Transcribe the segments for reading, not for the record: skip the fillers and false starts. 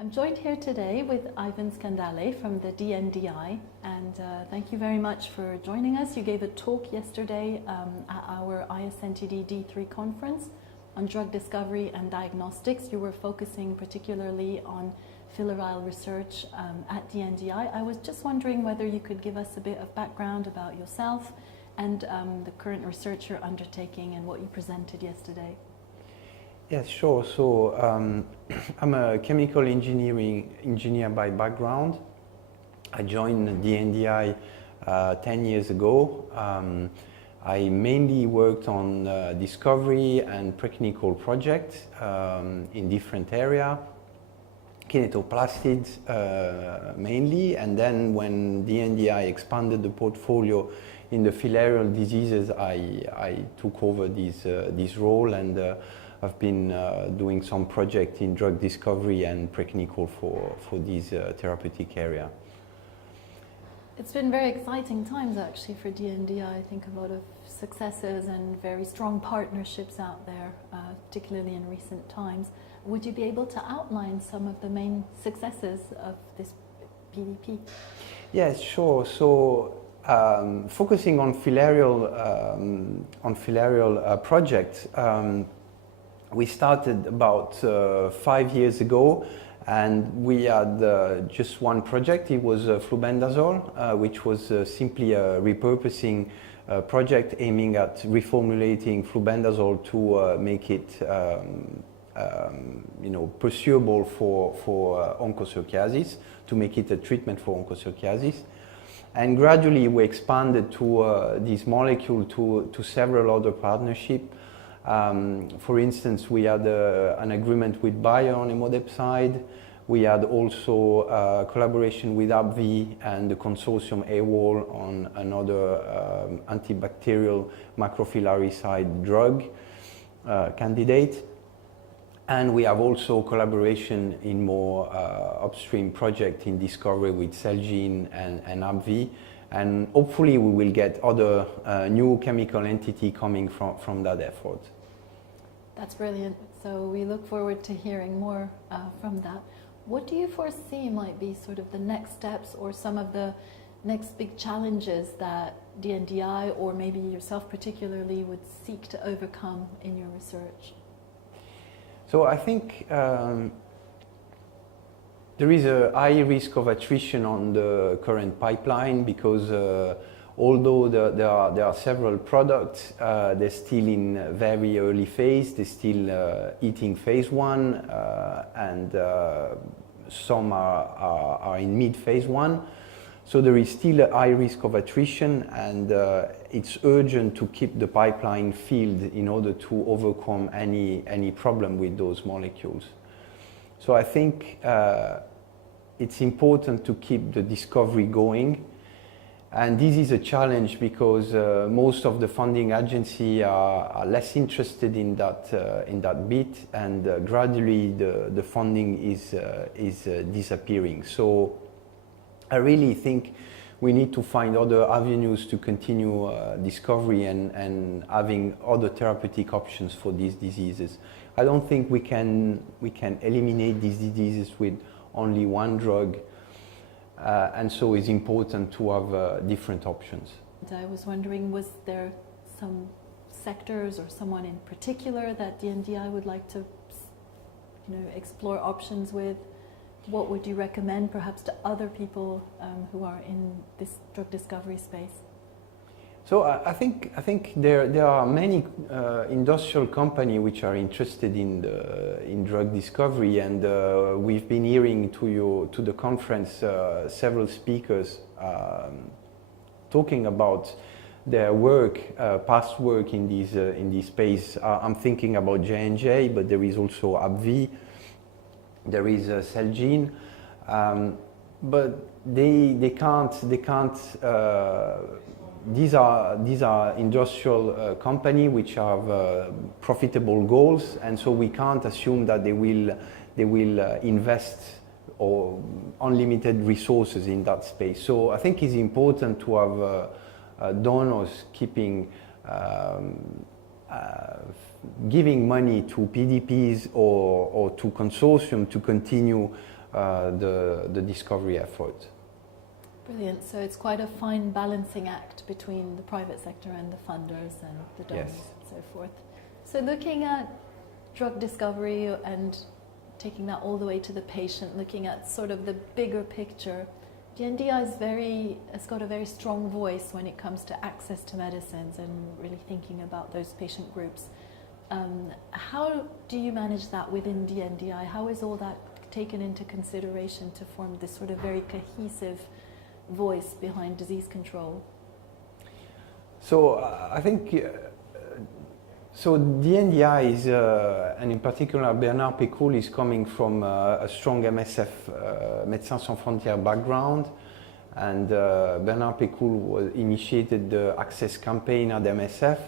I'm joined here today with Ivan Scandale from the DNDi, and thank you very much for joining us. You gave a talk yesterday at our ISNTD D3 conference on drug discovery and diagnostics. You were focusing particularly on filarial research at DNDi. I was just wondering whether you could give us a bit of background about yourself and the current research you're undertaking and what you presented yesterday. Yes, sure. So I'm a chemical engineer by background. I joined DNDi 10 years ago. I mainly worked on discovery and preclinical projects in different areas, kinetoplastids mainly, and then when DNDi expanded the portfolio in the filarial diseases, I took over this role, and I've been doing some project in drug discovery and preclinical for this therapeutic area. It's been very exciting times actually for DNDi. I think a lot of successes and very strong partnerships out there, particularly in recent times. Would you be able to outline some of the main successes of this PDP? Yes, sure. So focusing on filarial projects, we started about 5 years ago, and we had just one project. It was flubendazole, which was simply a repurposing project aiming at reformulating flubendazole to make it pursuable for onchocerciasis, to make it a treatment for onchocerciasis. And gradually we expanded to this molecule to several other partnerships. For instance, we had an agreement with Bayer on imodepside. We had also a collaboration with AbbVie and the consortium AWOL on another antibacterial macrophylaricide drug candidate. And we have also collaboration in more upstream project in discovery with Celgene and AbbVie. And hopefully we will get other new chemical entity coming from that effort. That's brilliant. So we look forward to hearing more from that. What do you foresee might be sort of the next steps or some of the next big challenges that DNDi or maybe yourself particularly would seek to overcome in your research? So I think there is a high risk of attrition on the current pipeline because although there are several products, they're still in very early phase. They're still hitting phase 1, and some are in mid phase 1. So there is still a high risk of attrition, and it's urgent to keep the pipeline filled in order to overcome any problem with those molecules. So I think it's important to keep the discovery going. And this is a challenge because most of the funding agencies are less interested in that bit, and gradually the funding is disappearing. So I really think we need to find other avenues to continue discovery and having other therapeutic options for these diseases. I don't think we can eliminate these diseases with only one drug. And so it's important to have different options. I was wondering, was there some sectors or someone in particular that DNDi would like to explore options with? What would you recommend perhaps to other people who are in this drug discovery space? So I think there are many industrial companies which are interested in drug discovery, and we've been hearing to the conference several speakers talking about their work, past work in this space. I'm thinking about J&J, but there is also AbbVie, there is Celgene, but they can't. These are industrial companies which have profitable goals, and so we can't assume that they will invest or unlimited resources in that space. So I think it's important to have donors keeping giving money to PDPs or to consortium to continue the discovery effort. Brilliant. So it's quite a fine balancing act between the private sector and the funders and the donors and so forth. So looking at drug discovery and taking that all the way to the patient, looking at sort of the bigger picture, DNDi has got a very strong voice when it comes to access to medicines and really thinking about those patient groups. How do you manage that within DNDi? How is all that taken into consideration to form this sort of very cohesive voice behind disease control? So I think DNDi is, and in particular Bernard Pécoul is coming from a strong MSF, Médecins Sans Frontières background, and Bernard Pécoul initiated the access campaign at MSF.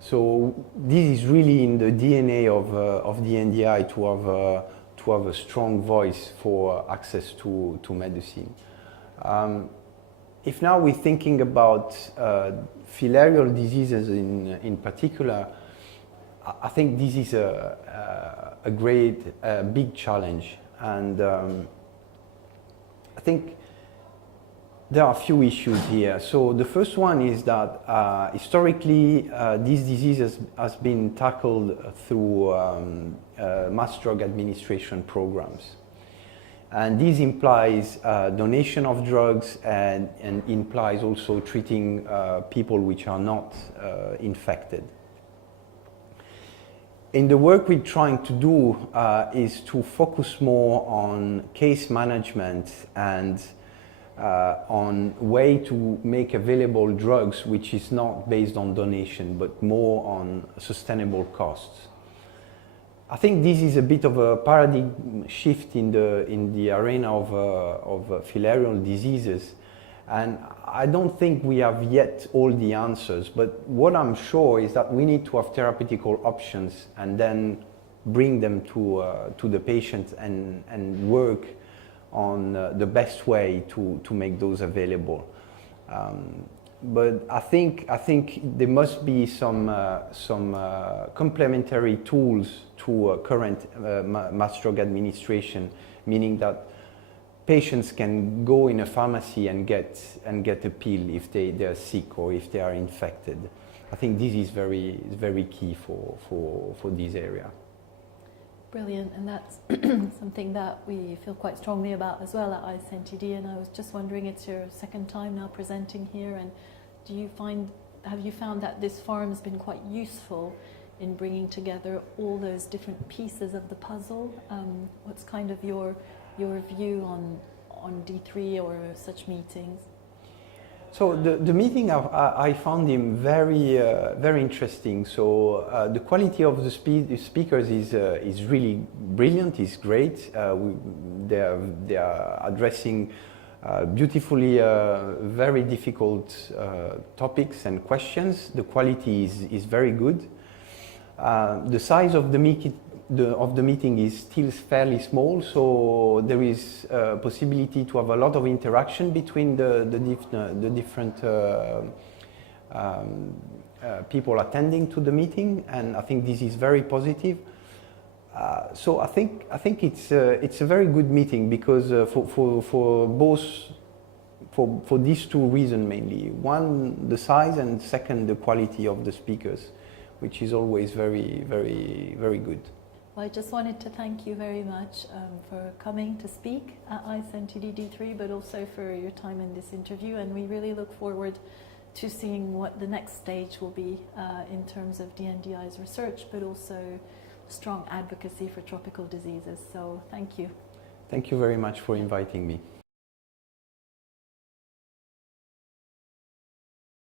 So this is really in the DNA of DNDi to have a strong voice for access to medicine. If now we're thinking about filarial diseases in particular, I think this is a great, big challenge, and I think there are a few issues here. So the first one is that historically this disease has been tackled through mass drug administration programs. And this implies donation of drugs and implies also treating people which are not infected. In the work we're trying to do is to focus more on case management and on way to make available drugs which is not based on donation but more on sustainable costs. I think this is a bit of a paradigm shift in the arena of filarial diseases, and I don't think we have yet all the answers, but what I'm sure is that we need to have therapeutical options and then bring them to the patient and work on the best way to make those available. But I think there must be some complementary tools to current mass drug administration, meaning that patients can go in a pharmacy and get a pill if they are sick or if they are infected. I think this is very key for this area. Brilliant, and that's something that we feel quite strongly about as well at ISNTD. And I was just wondering, it's your second time now presenting here, and have you found that this forum has been quite useful in bringing together all those different pieces of the puzzle? What's kind of your view on D3 or such meetings? So the meeting, I found him very interesting. So the quality of the speakers is really brilliant. Is great. They are addressing beautifully very difficult topics and questions. The quality is very good. The size of the meeting is still fairly small, so there is a possibility to have a lot of interaction between the different people attending to the meeting, and I think this is very positive. So I think it's a very good meeting because for these two reasons mainly. One, the size, and second, the quality of the speakers, which is always very good. Well, I just wanted to thank you very much for coming to speak at ISNTD D3, but also for your time in this interview, and we really look forward to seeing what the next stage will be in terms of DNDi's research, but also strong advocacy for tropical diseases. So thank you. Thank you very much for inviting me.